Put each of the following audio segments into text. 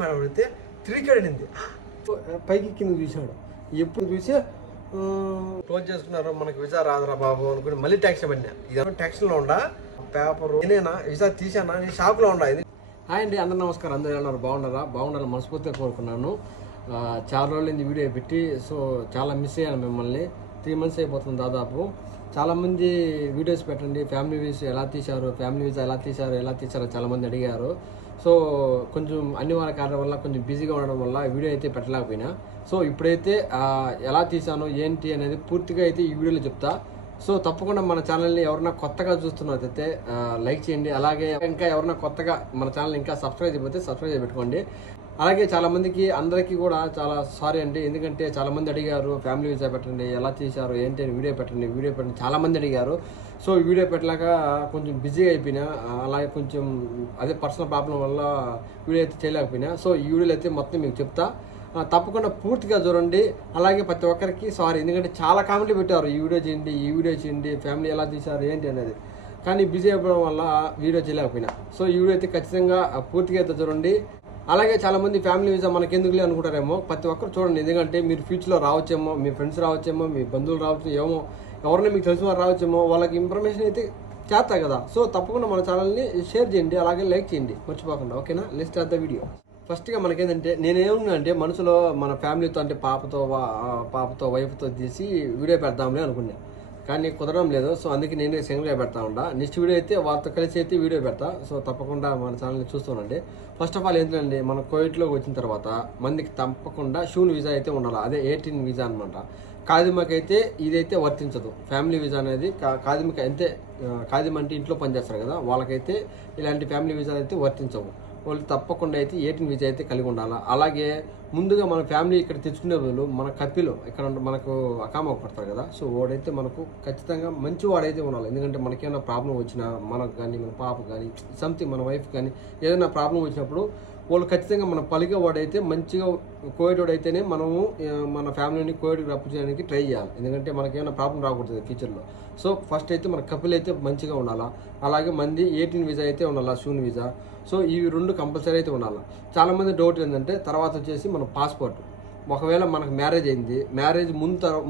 అడిగితే తిరిగాడింది పైకి కింద చూసాడు. ఎప్పుడు చూసి క్లోజ్ చేసుకున్నారు, మనకి వీసా రాదురా బాబు అనుకుని మళ్ళీ ట్యాక్సీ పడినా. ఇది ట్యాక్సీలో ఉండా పేపర్ నేనేనా వీసా తీసానా నీ షాప్లో ఉండా. ఇది హాయ్ అండి, అందరూ నమస్కారం. అందరూ ఏమన్నారు, బాగున్నారా? బాగుండాలని మనస్ఫూర్తిగా కోరుకున్నాను. చాలా రోజులు వీడియో పెట్టి చాలా మిస్ అయ్యాను మిమ్మల్ని. 3 months అయిపోతుంది దాదాపు. చాలామంది వీడియోస్ పెట్టండి, ఫ్యామిలీ వీసా ఎలా తీశారో చాలామంది అడిగారు. కొంచెం అన్ని వారి కారణం వల్ల కొంచెం బిజీగా ఉండడం వల్ల వీడియో అయితే పెట్టలేకపోయినా. ఇప్పుడైతే ఎలా తీసానో ఏంటి అనేది పూర్తిగా అయితే ఈ వీడియోలో చెప్తా. తప్పకుండా మన ఛానల్ని ఎవరైనా కొత్తగా చూస్తున్నట్లయితే లైక్ చేయండి. అలాగే ఇంకా ఎవరైనా కొత్తగా మన ఛానల్ ఇంకా సబ్స్క్రైబ్ చేయకపోతే సబ్స్క్రైబ్ పెట్టుకోండి. అలాగే చాలా మందికి అందరికీ కూడా చాలా సారీ అండి, ఎందుకంటే చాలా మంది అడిగారు ఫ్యామిలీ వీసా పెట్టండి, ఎలా తీశారు ఏంటి అని వీడియో పెట్టండి చాలా మంది అడిగారు. ఈ వీడియో పెట్టలేక కొంచెం బిజీగా అయిపోయినా, అలాగే కొంచెం అదే పర్సనల్ ప్రాబ్లం వల్ల వీడియో అయితే చేయలేకపోయినా. ఈ వీడియోలో అయితే మొత్తం మీకు చెప్తా, తప్పకుండా పూర్తిగా చూడండి. అలాగే ప్రతి ఒక్కరికి సారీ, ఎందుకంటే చాలా కామెంట్లు పెట్టారు ఈ వీడియో చేయండి ఫ్యామిలీ ఎలా తీశారు ఏంటి అనేది, కానీ బిజీ అయిపోవడం వల్ల వీడియో చేయలేకపోయినా. ఈ వీడియో అయితే ఖచ్చితంగా పూర్తిగా అయితే చూడండి. అలాగే చాలా మంది ఫ్యామిలీ వీసా మనకెందుకులే అనుకుంటారేమో, ప్రతి ఒక్కరు చూడండి, ఎందుకంటే మీరు ఫ్యూచర్లో రావచ్చేమో, మీ ఫ్రెండ్స్ రావచ్చేమో, మీ బంధువులు రావచ్చు, ఏమో ఎవరైనా మీకు తెలిసిన వారు రావచ్చేమో, వాళ్ళకి ఇన్ఫర్మేషన్ అయితే చేస్తా కదా. తప్పకుండా మన ఛానల్ని షేర్ చేయండి, అలాగే లైక్ చేయండి మర్చిపోకుండా. ఓకేనా, లెట్స్ స్టార్ట్ ద వీడియో. ఫస్ట్గా మనకేంటంటే నేనేమన్నా మనసులో మన ఫ్యామిలీతో అంటే పాపతో వైఫ్తో తీసి వీడియో పెడదాంలే అనుకున్నా, కానీ కుదరడం లేదు. అందుకే నేనే సింగిల్గా పెడతా ఉంటా. నెక్స్ట్ వీడియో అయితే వాళ్ళతో కలిసి అయితే వీడియో పెడతా. తప్పకుండా మన ఛానల్ని చూస్తానండి. ఫస్ట్ ఆఫ్ ఆల్ ఏంటంటే మన కోవిడ్లోకి వచ్చిన తర్వాత మందికి తప్పకుండా షూన్ వీసా అయితే ఉండాలి, అదే 18 వీసా అనమాట. కాదిమకైతే ఇదైతే వర్తించదు. ఫ్యామిలీ వీసా అనేది కాదిమకి అంతే. కాదిమ అంటే ఇంట్లో పనిచేస్తారు కదా, వాళ్ళకైతే ఇలాంటి ఫ్యామిలీ వీసాలు అయితే వర్తించవు. వాళ్ళు తప్పకుండా అయితే 18 వీసా అయితే కలిగి ఉండాలి. అలాగే ముందుగా మన ఫ్యామిలీ ఇక్కడ తెచ్చుకునే బదులు మన కప్పిలో ఇక్కడ మనకు అకామా పడతారు కదా, వాడైతే మనకు ఖచ్చితంగా మంచి వాడైతే ఉండాలి. ఎందుకంటే మనకేమైనా ప్రాబ్లం వచ్చినా, మనకు కానీ మన పాపకు కానీ సంథింగ్ మన వైఫ్ కానీ ఏదైనా ప్రాబ్లం వచ్చినప్పుడు వాళ్ళు ఖచ్చితంగా మన పలిగే వాడైతే మంచిగా కోవిడ్ వాడైతేనే మనము మన ఫ్యామిలీని కోవిడ్కి రప్పించడానికి ట్రై చేయాలి. ఎందుకంటే మనకేమైనా ప్రాబ్లం రాకూడదు ఫ్యూచర్లో. ఫస్ట్ అయితే మన కపుల్ అయితే మంచిగా ఉండాలా. అలాగే మంది 18 వీసా అయితే ఉండాలా, షూన్ వీసా. ఇవి 2 కంపల్సరీ అయితే ఉండాలి. చాలామంది డౌట్ ఏంటంటే తర్వాత వచ్చేసి మన పాస్పోర్ట్. ఒకవేళ మనకు మ్యారేజ్ అయింది, మ్యారేజ్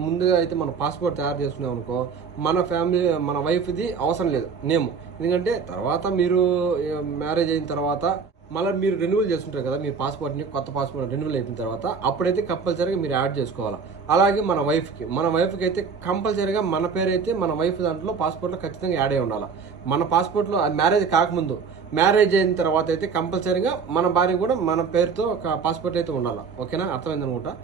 ముందుగా అయితే మన పాస్పోర్ట్ తయారు చేసుకున్నాం అనుకో, మన ఫ్యామిలీ మన వైఫ్ది అవసరం లేదు నేమ్. ఎందుకంటే తర్వాత మీరు మ్యారేజ్ అయిన తర్వాత మళ్ళీ మీరు రెన్యువల్ చేసుకుంటారు కదా, మీ పాస్పోర్ట్ని కొత్త పాస్పోర్ట్ రెన్యువల్ అయిపోయిన తర్వాత అప్పుడైతే కంపల్సరీగా మీరు యాడ్ చేసుకోవాలి. అలాగే మన వైఫ్కి అయితే కంపల్సరీగా మన పేరు అయితే మన వైఫ్ దాంట్లో పాస్పోర్ట్లో ఖచ్చితంగా యాడ్ అయి ఉండాలి. మన పాస్పోర్ట్లో మ్యారేజ్ కాకముందు, మ్యారేజ్ అయిన తర్వాత అయితే కంపల్సరీగా మన భార్య కూడా మన పేరుతో ఒక పాస్పోర్ట్ అయితే ఉండాలి. ఓకేనా, అర్థమైంది అనుకుంటా.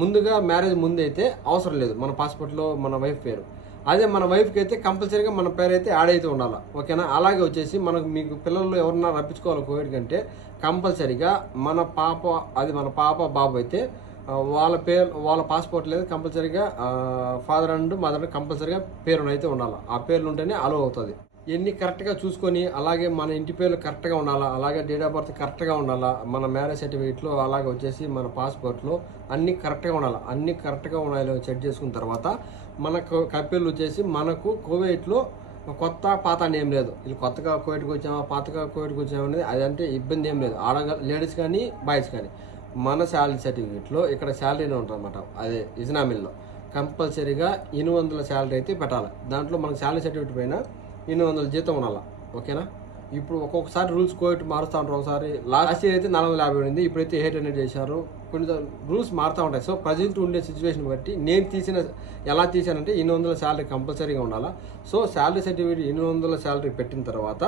ముందుగా మ్యారేజ్ ముందు అయితే అవసరం లేదు మన పాస్పోర్ట్లో మన వైఫ్ పేరు. అదే మన వైఫ్కి అయితే కంపల్సరీగా మన పేరు అయితే యాడ్ అయితే ఉండాలి. ఓకేనా. అలాగే వచ్చేసి మీకు పిల్లలు ఎవరన్నా రప్పించుకోవాలి కోవిడ్ కంటే కంపల్సరీగా మన పాప బాబు అయితే వాళ్ళ పాస్పోర్ట్ లేదు, కంపల్సరీగా ఫాదర్ అండ్ మదర్ కంపల్సరీగా పేరు అయితే ఉండాలి. ఆ పేర్లు ఉంటేనే అలో అవుతుంది. ఎన్ని కరెక్ట్గా చూసుకొని, అలాగే మన ఇంటి పేర్లు కరెక్ట్గా ఉండాలా, అలాగే డేట్ ఆఫ్ బర్త్ కరెక్ట్గా ఉండాలా, మన మ్యారేజ్ సర్టిఫికేట్లో అలాగే వచ్చేసి మన పాస్పోర్ట్లో అన్ని కరెక్ట్గా ఉండాలి. అన్ని కరెక్ట్గా ఉన్నాయో చెక్ చేసుకున్న తర్వాత మనకు కపిల్ వచ్చేసి మనకు కోవిడ్లో కొత్త పాత అని ఏం లేదు. వీళ్ళు కొత్తగా కోవిడ్కి వచ్చామా పాతగా కోవిడ్కి వచ్చామా అనేది అదంటే ఇబ్బంది ఏం లేదు. లేడీస్ కానీ బాయ్స్ కానీ మన శాలరీ సర్టిఫికేట్లో ఇక్కడ శాలరీనే ఉంటుంది అనమాట. అదే ఇజ్నామిల్లో కంపల్సరీగా 800 శాలరీ అయితే పెట్టాలి. దాంట్లో మనకు శాలరీ సర్టిఫికేట్ పైన 800 జీతం ఉండాలి. ఓకేనా. ఇప్పుడు ఒక్కొక్కసారి రూల్స్ కోవిడ్ మారుస్తూ ఉంటారు. ఒకసారి లాస్ట్ ఇయర్ అయితే 450 ఉంది, ఇప్పుడైతే 800 చేశారు. కొన్ని రూల్స్ మారుతూ ఉంటాయి. ప్రజెంట్ ఉండే సిచ్యువేషన్ బట్టి నేను ఎలా తీసానంటే 800 శాలరీ కంపల్సరీగా ఉండాలా. శాలరీ సర్టిఫికేట్ 800 శాలరీ పెట్టిన తర్వాత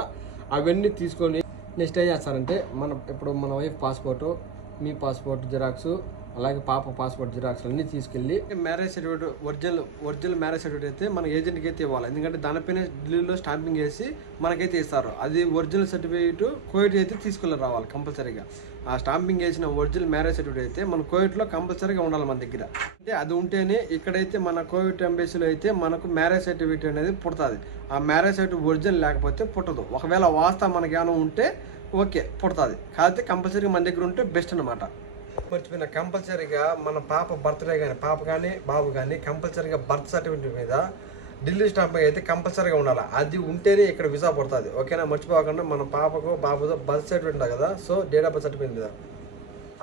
అవన్నీ తీసుకొని నెక్స్ట్ ఏం చేస్తారంటే ఇప్పుడు మన వైఫ్ పాస్పోర్టు, మీ పాస్పోర్ట్ జిరాక్స్, అలాగే పాప పాస్పోర్ట్ జిరాక్స్ అన్నీ తీసుకెళ్ళి marriage certificate original marriage certificate అయితే మన ఏజెంట్కి అయితే ఇవ్వాలి. ఎందుకంటే దానిపైన ఢిల్లీలో స్టాంపింగ్ వేసి మనకైతే ఇస్తారు. అది ఒరిజినల్ సర్టిఫికేట్ కోవిడ్ అయితే తీసుకెళ్ళి రావాలి కంపల్సరీగా. ఆ స్టాంపింగ్ వేసిన ఒరిజినల్ మ్యారేజ్ సర్టిఫికేట్ అయితే మన కోవిడ్లో కంపల్సరీగా ఉండాలి మన దగ్గర. అంటే అది ఉంటేనే ఇక్కడైతే మన కోవిడ్ ఎంబసీలో అయితే మనకు మ్యారేజ్ సర్టిఫికేట్ అనేది పుడుతుంది. ఆ మ్యారేజ్ సర్టిఫికేట్ ఒరిజినల్ లేకపోతే పుట్టదు. ఒకవేళ వాస్తా మనకి ఏమైనా ఉంటే ఓకే పుడుతుంది, కాకపోతే కంపల్సరీగా మన దగ్గర ఉంటే బెస్ట్ అనమాట. మర్చిపోయిన కంపల్సరీగా మన పాప బర్త్డే కానీ పాప కానీ బాబు కానీ కంపల్సరీగా బర్త్ సర్టిఫికేట్ మీద ఢిల్లీ స్టాంపింగ్ అయితే కంపల్సరీగా ఉండాలి. అది ఉంటేనే ఇక్కడ వీసా పడుతుంది. ఓకేనా, మర్చిపోకుండా మన పాపకు బాబుతో బర్త్ సర్టిఫికేట్ ఉంటుంది కదా, డేట్ ఆఫ్ బర్త్ సర్టిఫికేట్ మీద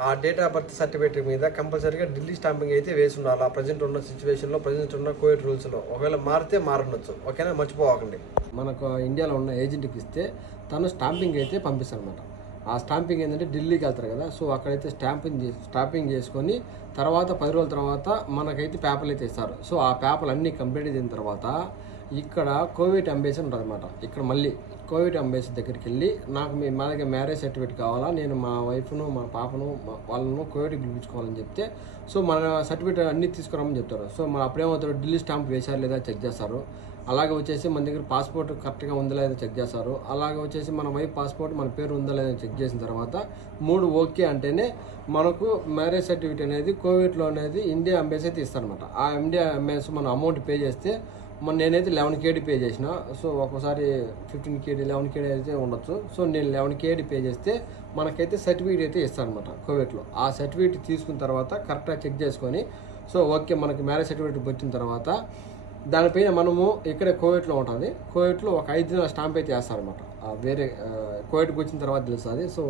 ఆ డేట్ ఆఫ్ బర్త్ సర్టిఫికేట్ మీద కంపల్సరీగా ఢిల్లీ స్టాంపింగ్ అయితే వేసి ఉండాలి. ఆ ప్రజెంట్ ఉన్న సిచ్యువేషన్లో, ప్రజెంట్ ఉన్న కోవిడ్ రూల్స్లో. ఒకవేళ మారితే మారనొచ్చు, ఓకేనా, మర్చిపోకండి. మనకు ఇండియాలో ఉన్న ఏజెంట్కి ఇస్తే తను స్టాంపింగ్ అయితే పంపిస్తాను అనమాట. ఆ స్టాంపింగ్ ఏంటంటే ఢిల్లీకి వెళ్తారు కదా, సో అక్కడైతే స్టాంపింగ్ చేసుకొని తర్వాత 10 రోజుల తర్వాత మనకైతే పేపర్లు అయితే ఇస్తారు. సో ఆ పేపర్లు అన్నీ కంప్లీట్ అయిన తర్వాత ఇక్కడ కోవిడ్ ఎంబసీ ఉంటుంది అనమాట. ఇక్కడ మళ్ళీ కోవిడ్ ఎంబసీ దగ్గరికి వెళ్ళి నాకు మా దగ్గర మ్యారేజ్ సర్టిఫికేట్ కావాలా, నేను మా వైఫ్ను మా పాపను వాళ్ళను కోవిడ్కి పిలిపించుకోవాలని చెప్తే సో మన సర్టిఫికేట్ అన్నీ తీసుకురామని చెప్తారు. సో మన అప్పుడేమవుతారు, ఢిల్లీ స్టాంప్ వేశారు లేదా చెక్ చేస్తారు. అలాగే వచ్చేసి మన దగ్గర పాస్పోర్ట్ కరెక్ట్గా ఉందా లేదా చెక్ చేస్తారు. అలాగే వచ్చేసి మన వైఫ్ పాస్పోర్ట్ మన పేరు ఉందా లేదా చెక్ చేసిన తర్వాత 3 ఓకే అంటేనే మనకు మ్యారేజ్ సర్టిఫికేట్ అనేది కోవిడ్లో అనేది ఇండియా ఎంబసీ అయితే ఇస్తారనమాట. ఆ ఇండియా ఎంబసీ మనం అమౌంట్ పే చేస్తే నేనైతే 11 KD పే చేసిన. సో ఒక్కోసారి 15 KD 11 KD అయితే ఉండొచ్చు. సో నేను 11 KD పే చేస్తే మనకైతే సర్టిఫికేట్ అయితే ఇస్తారనమాట కోవిడ్లో. ఆ సర్టిఫికేట్ తీసుకున్న తర్వాత కరెక్ట్గా చెక్ చేసుకొని సో ఓకే మనకి మ్యారేజ్ సర్టిఫికేట్ వచ్చిన తర్వాత దానిపైన మనము ఇక్కడే కోవిడ్లో ఉంటుంది. కోవిడ్లో ఒక 5 దినాల స్టాంప్ అయితే వేస్తారనమాట. వేరే కోవిడ్కి వచ్చిన తర్వాత తెలుస్తుంది. సో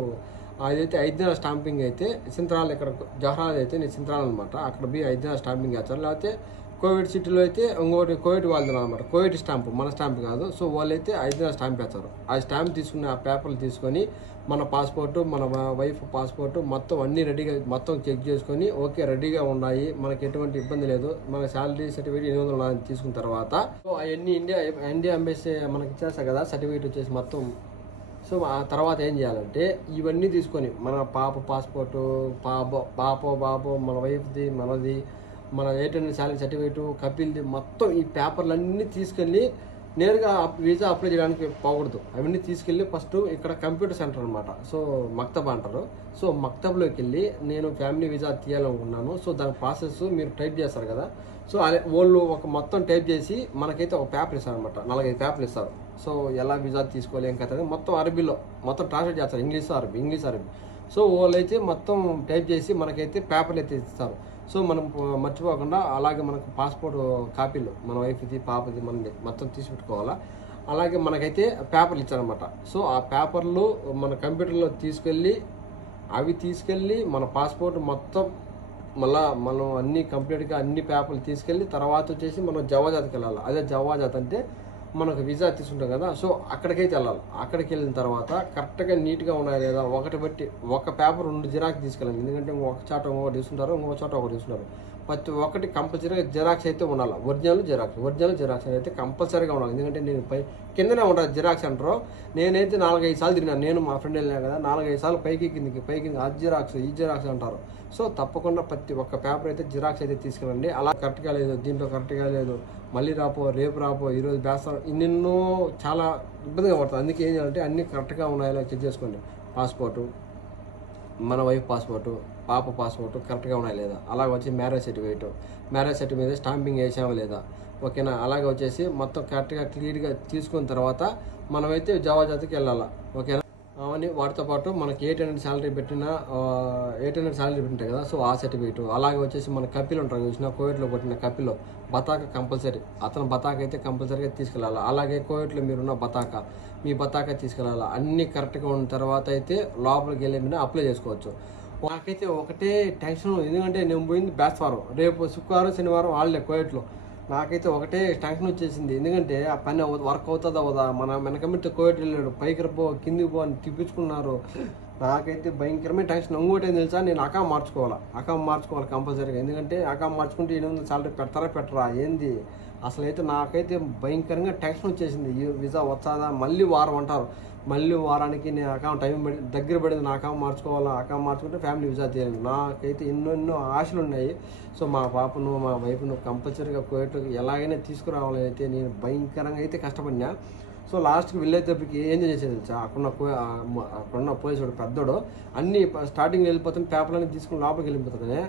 అదైతే 5 దినాల స్టాంపింగ్ అయితే సింత్రాల్, ఇక్కడ జవహర్లాల్ అయితే నేను సింత్రాల్ అనమాట, అక్కడ పోయి 5 దినాల స్టాంపింగ్ వేస్తారు. లేకపోతే కోవిడ్ సిటీలో అయితే ఇంకోటి కోవిడ్ వాళ్ళది అనమాట, కోవిడ్ స్టాంప్, మన స్టాంప్ కాదు. సో వాళ్ళైతే 5 దినాల స్టాంప్ వేస్తారు. ఆ స్టాంప్ తీసుకుని ఆ పేపర్లు తీసుకొని మన పాస్పోర్టు, మన వైఫ్ పాస్పోర్టు మొత్తం అన్నీ రెడీగా మొత్తం చెక్ చేసుకొని ఓకే రెడీగా ఉన్నాయి, మనకి ఎటువంటి ఇబ్బంది లేదు, మన శాలరీ సర్టిఫికేట్ 800 తీసుకున్న తర్వాత సో అవన్నీ ఇండియా ఎంబసీ మనకి ఇచ్చేస్తారు కదా సర్టిఫికేట్ వచ్చేసి మొత్తం. సో ఆ తర్వాత ఏం చేయాలంటే ఇవన్నీ తీసుకొని మన పాప పాస్పోర్టు, బాబు మన వైఫ్ది, మనది, మన 800 శాలరీ సర్టిఫికేటు, కపిల్ది మొత్తం ఈ పేపర్లన్నీ తీసుకెళ్ళి నేరుగా వీసా అప్లై చేయడానికి పోకూడదు. అవన్నీ తీసుకెళ్ళి ఫస్ట్ ఇక్కడ కంప్యూటర్ సెంటర్ అనమాట, సో మక్తబ్ అంటారు. సో మక్తబ్లోకి వెళ్ళి నేను ఫ్యామిలీ వీసా తీయాలనుకున్నాను. సో దాని ప్రాసెస్ మీరు టైప్ చేస్తారు కదా, సో అదే వాళ్ళు ఒక మొత్తం టైప్ చేసి మనకైతే ఒక పేపర్ ఇస్తారు అనమాట, 4-5 పేపర్లు ఇస్తారు. సో ఎలా వీసా తీసుకోవాలి ఏం కదా మొత్తం అరబీలో మొత్తం ట్రాన్స్లేట్ చేస్తారు, ఇంగ్లీష్ అరబీ. సో వాళ్ళైతే మొత్తం టైప్ చేసి మనకైతే పేపర్లు అయితే ఇస్తారు. సో మనం మర్చిపోకుండా అలాగే మనకు పాస్పోర్ట్ కాపీలు మన వైఫ్ది, పాపది, మనది మొత్తం తీసి పెట్టుకోవాలా. అలాగే మనకైతే పేపర్లు ఇచ్చారనమాట. సో ఆ పేపర్లు మన కంప్యూటర్లో తీసుకెళ్ళి మన పాస్పోర్ట్ మొత్తం మళ్ళీ మనం అన్ని కంప్లీట్గా అన్ని పేపర్లు తీసుకెళ్ళి తర్వాత వచ్చేసి మనం జవాజాత్కి వెళ్ళాలి. అదే జవాజాత్ అంటే మనకు వీసా తీసుకుంటాం కదా, సో అక్కడికైతే వెళ్ళాలి. అక్కడికి వెళ్ళిన తర్వాత కరెక్ట్గా నీట్గా ఉన్నాయి లేదా ఒకటి బట్టి ఒక పేపర్ 2 జిరాక్స్ తీసుకెళ్ళాలి. ఎందుకంటే ఒక చోట ఒకటి తీసుకుంటారు, ఇంకో చోట ఒకటి తీసుకుంటారు. ప్రతి ఒక్కటి కంపల్సరీగా జిరాక్స్ అయితే ఉండాలి. ఒరిజినల్ జిరాక్స్ అయితే కంపల్సరీగా ఉండాలి. ఎందుకంటే నేను కిందనే ఉండాలి జిరాక్స్ సెంటర్. నేనైతే 4-5 సార్లు తిరిగినాను. నేను మా ఫ్రెండ్ వెళ్ళినా కదా, 4-5 సార్లు పైకి ఆ జిరాక్స్ ఈ జిరాక్స్ అంటారు. సో తప్పకుండా ప్రతి ఒక్క పేపర్ అయితే జిరాక్స్ అయితే తీసుకెళ్ళండి. అలా కరెక్ట్గా లేదు, దీంట్లో కరెక్ట్గా లేదు, మళ్ళీ రేపు రాపో, ఈరోజు బేస్తారు, ఇన్నెన్నో చాలా ఇబ్బందిగా పడుతుంది. అందుకే ఏం చేయాలంటే అన్నీ కరెక్ట్గా ఉన్నాయో చెక్ చేసుకోండి. పాస్పోర్టు, మన వైఫ్ పాస్పోర్టు, పాప పాస్పోర్టు కరెక్ట్గా ఉన్నాయి లేదా, అలాగే వచ్చి మ్యారేజ్ సర్టిఫికేట్ స్టాంపింగ్ వేసామా లేదా, ఓకేనా. అలాగే వచ్చేసి మొత్తం కరెక్ట్గా క్లియర్గా తీసుకున్న తర్వాత మనమైతే జవాజాత్కి వెళ్ళాలా, ఓకేనా. అవన్నీ వాటితో పాటు మనకి 800 శాలరీ పెట్టింటాయి కదా, సో ఆ సర్టిఫికేట్. అలాగే వచ్చేసి మన కపిల్ ఉంటారు చూసిన, కోవిడ్లో కొట్టిన కపిల్లో బతాక కంపల్సరీ, అతను బతాక అయితే కంపల్సరీగా తీసుకెళ్ళాలి. అలాగే కోవిడ్లో మీరున్న మీ బతాక తీసుకెళ్ళాలి. అన్నీ కరెక్ట్గా ఉన్న తర్వాత అయితే లోపలికి వెళ్ళి మీద అప్లై చేసుకోవచ్చు. నాకైతే ఒకటే టెన్షన్, ఎందుకంటే నేను పోయింది బేస్తవారం, రేపు శుక్రవారం శనివారం హాలిడే కోవిడ్లో. నాకైతే ఒకటే టెన్షన్ వచ్చేసింది, ఎందుకంటే ఆ పని వర్క్ అవుతుందా అవుదా, మన కమిటీ కోవిడ్ వెళ్ళాడు, పైకి రపో కిందికి పో అని తిప్పించుకున్నారు. నాకైతే భయంకరమైన టెన్షన్. ఇంకోటి ఏం తెలుసా, నేను అకామ్ మార్చుకోవాలి కంపల్సరీగా. ఎందుకంటే అకామ్ మార్చుకుంటే 800 శాలరీ పెట్టరా ఏంది అసలు. అయితే నాకైతే భయంకరంగా టెన్షన్ వచ్చేసింది. ఈ వీసా వచ్చాదా, మళ్ళీ వారం అంటారు, మళ్ళీ వారానికి నేను అకామ్ టైం దగ్గర పడింది. నా అకామ్ మార్చుకుంటే ఫ్యామిలీ వీసా తీయాలి. నాకైతే ఎన్నెన్నో ఆశలు ఉన్నాయి. సో మా పాపను మా వైఫ్ను కంపల్సరీగా కోవిడ్కి ఎలాగైనా తీసుకురావాలని అయితే నేను భయంకరంగా అయితే కష్టపడినా. సో లాస్ట్కి వెళ్ళేటప్పటికి ఏం చేసేది తెలుసా, అక్కడున్న పోలీసుడు పెద్దోడు అన్నీ స్టార్టింగ్ వెళ్ళిపోతుంది, పేపర్లన్నీ తీసుకుని లోపలికి వెళ్ళిపోతుంది.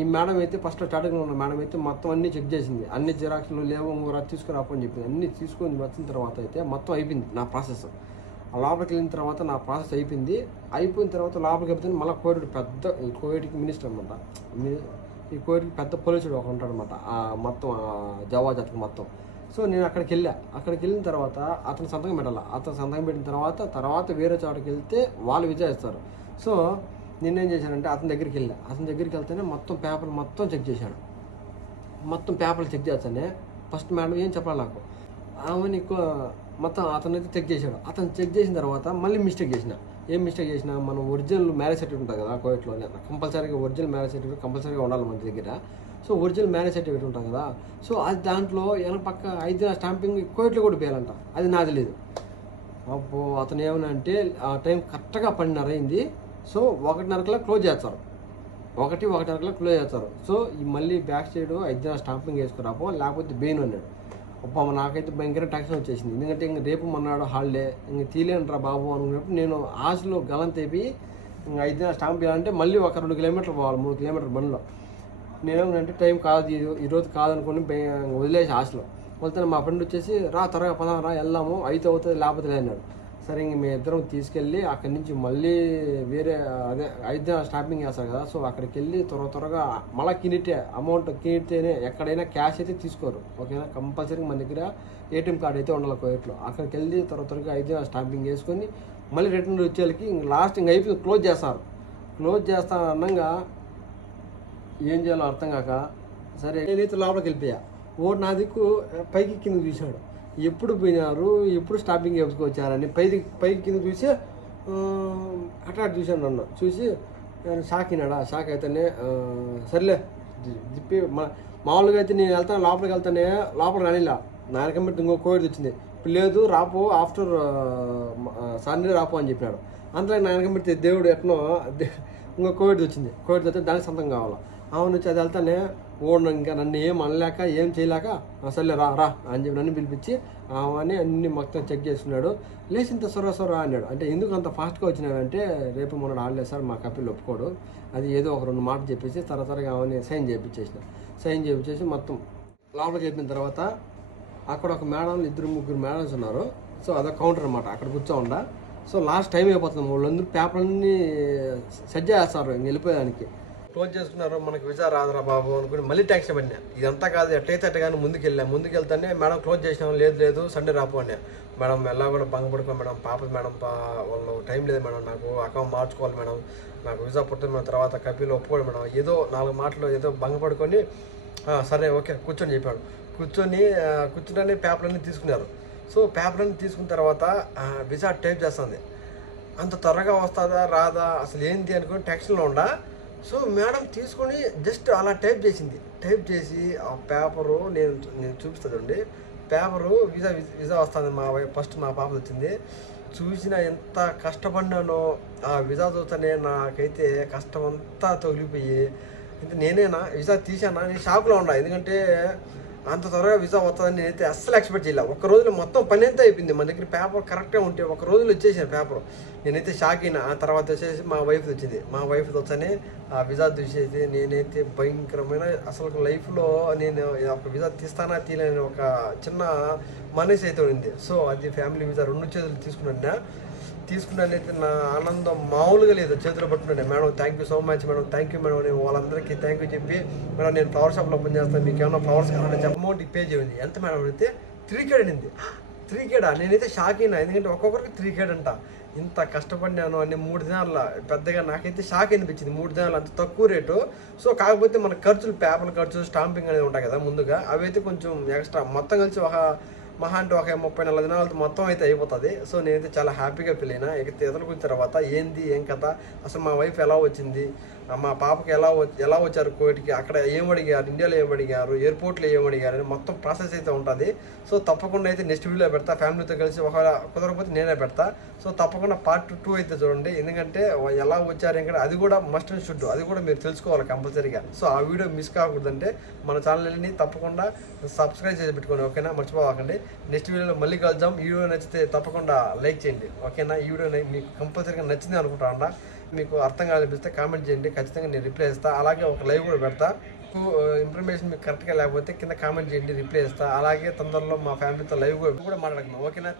ఈ మేడం అయితే ఫస్ట్ స్టార్టింగ్లో ఉన్న మేడం అయితే మొత్తం అన్నీ చెక్ చేసింది, అన్ని జిరాక్స్లు లేవు, ఇంకో తీసుకురాపని చెప్పింది. అన్నీ తీసుకొని వచ్చిన తర్వాత అయితే మొత్తం అయిపోయింది నా ప్రాసెస్. లోపలికి వెళ్ళిన తర్వాత నా ప్రాసెస్ అయిపోయిన తర్వాత లోపలికి వెళ్తే మళ్ళీ కోవిడ్కి మినిస్టర్ అనమాట, ఈ కోవిడ్కి పెద్ద పోలీసుడు ఒక ఉంటాడు అనమాట, మొత్తం జవాజాత్కి మొత్తం. సో నేను అక్కడికి వెళ్ళిన తర్వాత అతను సంతకం పెట్టాలి. అతను సంతకం పెట్టిన తర్వాత వేరే చోటకి వెళ్తే వాళ్ళు వీసా ఇస్తారు. సో నేనేం చేశానంటే అతని దగ్గరికి వెళ్తేనే మొత్తం పేపర్లు మొత్తం చెక్ చేశాడు. మొత్తం పేపర్లు చెక్ చేస్తానే ఫస్ట్ మేడం ఏం చెప్పాలి నాకు ఆమెని మొత్తం అతనైతే చెక్ చేశాడు. అతను చెక్ చేసిన తర్వాత మళ్ళీ మిస్టేక్ చేసిన మనం ఒరిజినల్ మ్యారేజ్ సర్టిఫికేట్ ఉంటుంది కదా కోవిడ్లో, కంపల్సరీగా ఒరిజినల్ మ్యారేజ్ సర్టిఫికేట్ కంపల్సరీగా ఉండాలి మన దగ్గర. సో ఒరిజినల్ మ్యారేజ్ సర్టిఫికేట్ ఉంటుంది కదా, సో అది దాంట్లో వెనక పక్క 5 స్టాంపింగ్ కోవిడ్లో కూడా పోయాలంట. అది నాకు తెలియదు. అప్పుడు అతను ఏమన్నా అంటే ఆ టైం కరెక్ట్గా 10:30 అయింది. సో 1:30 క్లోజ్ చేస్తారు, 1:30 క్లోజ్ చేస్తారు. సో ఈ మళ్ళీ బ్యాక్ సైడ్ 5 స్టాంపింగ్ వేసుకురాపో లేకపోతే బెయిన్ అన్నాడు. అబ్బా నాకైతే భయంకర టెన్షన్ వచ్చేసింది. ఎందుకంటే ఇంక రేపు మొన్నాడు హాలిడే, ఇంక తీలేనురా బాబు అనుకున్నప్పుడు నేను ఆశలో గలం తెప్పి ఇంక 5 స్టాంప్ వేయాలంటే మళ్ళీ ఒక 2 కిలోమీటర్లు పోవాలి, 3 కిలోమీటర్ల బండిలో. నేనేమంటే టైం కాదు ఈరోజు కాదనుకుని వదిలేసి ఆశలో వెళ్తాను. మా ఫ్రెండ్ వచ్చేసి రా త్వరగా పదాం వెళ్దాము, అయితే అవుతుంది లేకపోతే అన్నాడు. సరే ఇంక మేము ఇద్దరం తీసుకెళ్ళి అక్కడి నుంచి మళ్ళీ వేరే అదే 5 స్టాంపింగ్ వేస్తారు కదా, సో అక్కడికి వెళ్ళి త్వరగా మళ్ళీ అమౌంట్ కినిటేనే ఎక్కడైనా క్యాష్ అయితే తీసుకోరు, ఓకేనా. కంపల్సరీ మన దగ్గర ఏటీఎం కార్డు అయితే ఉండాలి కోవిడ్లో. అక్కడికి వెళ్ళి త్వరగా 5 స్టాంపింగ్ వేసుకొని మళ్ళీ రిటర్న్ వచ్చేళ్ళకి ఇంక లాస్ట్ ఇంక అయిపోయి క్లోజ్ చేస్తారు అన్నంగా ఏం చేయాలో అర్థం కాక సరే నేనైతే లోపలికి వెళ్ళిపోయా. ఓటు నా దిక్కు పైకి కింద చూశాడు, ఎప్పుడు పోయినారు ఎప్పుడు స్టాపింగ్ వేసుకొచ్చారని పైకి కింద చూసి అట్లా చూశాను. నన్ను చూసి షాక్ అయితేనే సర్లే దిప్పి మామూలుగా అయితే నేను వెళ్తాను లోపలికి రానిలా నా వెనకబెట్టి ఇంకో కోవిడ్ వచ్చింది. ఇప్పుడు లేదు రాపో ఆఫ్టర్ సండే రాపో అని చెప్పినాడు. అంతలో నా వెనకబెడితే దేవుడు ఎట్నో ఇంకో కోవిడ్ వస్తే దానికి సొంతం కావాలా. అవును వచ్చి అది వెళ్తానే ఓడిన ఇంకా నన్ను ఏం అనలేక ఏం చేయలేక సర్లే రా అని చెప్పి నన్ను పిలిపించి అని అన్ని మొత్తం చెక్ చేసుకున్నాడు. లేచి ఇంత సొర అన్నాడు. అంటే ఎందుకు అంత ఫాస్ట్గా వచ్చినాడంటే రేపు మొన్న ఆడలేదు సార్ మా కపిల్ ఒప్పుకోడు, అది ఏదో ఒక 2 మాటలు చెప్పేసి త్వరగా అవన్నీ సైన్ చేయించేసి మొత్తం లోపలికి వెళ్ళిన తర్వాత అక్కడ ఒక మేడం 2-3 మేడమ్స్ ఉన్నారు. సో అదొక కౌంటర్ అనమాట, అక్కడ కూర్చోండా. సో లాస్ట్ టైం అయిపోతుంది, వాళ్ళందరూ పేపర్లన్నీ సెట్ చేస్తారు ఇంక వెళ్ళిపోయేదానికి. క్లోజ్ చేసుకున్నారు, మనకి విజా రాదురా బాబు అనుకుని మళ్ళీ ట్యాక్సీ పడినా. ఇదంతా కాదు ఎట్టయితే అట్టగానే ముందుకెళ్తానే మేడం క్లోజ్ చేసినాం, లేదు సండే రాపు అన్నా. మేడం ఎలా కూడా భంగపడుకో మేడం, మేడం వాళ్ళు టైం లేదు మేడం, నాకు అకౌంట్ మార్చుకోవాలి మేడం, నాకు విజా పుట్టిన మేడం, తర్వాత కపిల్ ఒప్పుకోడు మేడం, ఏదో 4 మాటలు ఏదో భంగపడుకొని సరే ఓకే కూర్చొని చెప్పాడు. కూర్చుని పేపర్లన్నీ తీసుకున్నారు. సో పేపర్లన్నీ తీసుకున్న తర్వాత విజా టైప్ చేస్తుంది. అంత త్వరగా వస్తుందా రాదా అసలు ఏంటి అనుకుని టెన్షన్లో ఉండా. సో మేడం తీసుకొని జస్ట్ అలా టైప్ చేసి ఆ పేపరు నేను చూపిస్తుందండి. పేపరు విజా వస్తుంది ఫస్ట్ మా పాప వచ్చింది. చూసిన ఎంత కష్టపడినానో ఆ విజా చూస్తేనే నాకైతే కష్టం అంతా తొలిగిపోయి నేనేనా విజా తీసానా నేను షాక్లో ఉన్నా. ఎందుకంటే అంత త్వరగా విజా వస్తుందని నేనైతే అస్సలు ఎక్స్పెక్ట్ చేయలే. ఒక రోజులో మొత్తం పని అంతా అయిపోయింది, మన దగ్గర పేపర్ కరెక్ట్గా ఉంటే ఒక రోజులో వచ్చేసాను పేపర్. నేనైతే షాక్ అయినా. ఆ తర్వాత వచ్చేసి మా వైఫ్ వచ్చింది, మా వైఫ్ వచ్చానే ఆ విజా చూసేసి నేనైతే భయంకరమైన అసలు లైఫ్లో నేను ఒక విజా తీస్తానా తీయలేని ఒక చిన్న మనసు అయితే ఉంది. సో అది ఫ్యామిలీ విజా 2 చేతులు తీసుకున్నానైతే నా ఆనందం మామూలుగా లేదు, చేతిలో పట్టుకున్నాను. Madam thank you so much madam, thank you madam. నేను వాళ్ళందరికీ థ్యాంక్ యూ చెప్పి మేడం నేను ఫ్లవర్ షాప్లో ఓపెన్ చేస్తాను, మీకు ఏమైనా ఫ్లవర్స్ కావాలంటే అమౌంట్ పే చేయండి. ఎంత మేడం అయితే 3K అనింది. 3K నేనైతే షాక్ అయినా, ఎందుకంటే ఒక్కొక్కరికి 3K అంట. ఇంత కష్టపడినాను అన్ని 3 దినాల పెద్దగా నాకైతే షాక్ అనిపించింది. 3 దినాలు అంత తక్కువ రేటు. సో కాకపోతే మన ఖర్చులు పేపర్ ఖర్చు స్టాంపింగ్ అనేది ఉంటాయి కదా ముందుగా, అవి అయితే కొంచెం ఎక్స్ట్రా మొత్తం కలిసి మహా అంటే ఒక 30-40 దినాలతో మొత్తం అయితే అయిపోతుంది. సో నేనైతే చాలా హ్యాపీగా ఫీల్ అయినా. ఇక ఎదురుకున్న తర్వాత ఏం కథ అసలు మా వైఫ్ ఎలా వచ్చింది, మా పాపకి ఎలా వచ్చారు కోవిడ్కి, అక్కడ ఏం అడిగారు, ఇండియాలో ఏం అడిగారు, ఎయిర్పోర్ట్లో ఏం అడిగారు అని మొత్తం ప్రాసెస్ అయితే ఉంటుంది. సో తప్పకుండా అయితే నెక్స్ట్ వీడియోలో పెడతా, ఫ్యామిలీతో కలిసి ఒకవేళ కుదరకపోతే నేనే పెడతా. సో తప్పకుండా పార్ట్ 2 అయితే చూడండి, ఎందుకంటే ఎలా వచ్చారు ఇంకా అది కూడా మస్ట్ అండ్ షుడ్, అది కూడా మీరు తెలుసుకోవాలి కంపల్సరీగా. సో ఆ వీడియో మిస్ కాకూడదంటే మన ఛానల్ని తప్పకుండా సబ్స్క్రైబ్ చేసి పెట్టుకోండి, ఓకేనా, మర్చిపోకండి. నెక్స్ట్ వీడియోలో మళ్ళీ కలుద్దాం. ఈ వీడియో నచ్చితే తప్పకుండా లైక్ చేయండి, ఓకేనా. ఈ వీడియో మీకు కంపల్సరీగా నచ్చింది అనుకుంటా. మీకు అర్థం కానిపిస్తే కామెంట్ చేయండి, ఖచ్చితంగా నేను రిప్లై ఇస్తాను. అలాగే ఒక లైవ్ కూడా పెడతా. ఇన్ఫర్మేషన్ మీకు కరెక్ట్గా లేకపోతే కింద కామెంట్ చేయండి, రిప్లై ఇస్తాను. అలాగే తొందరలో మా ఫ్యామిలీతో లైవ్ కూడా మాట్లాడుకుందాం, ఓకేనా.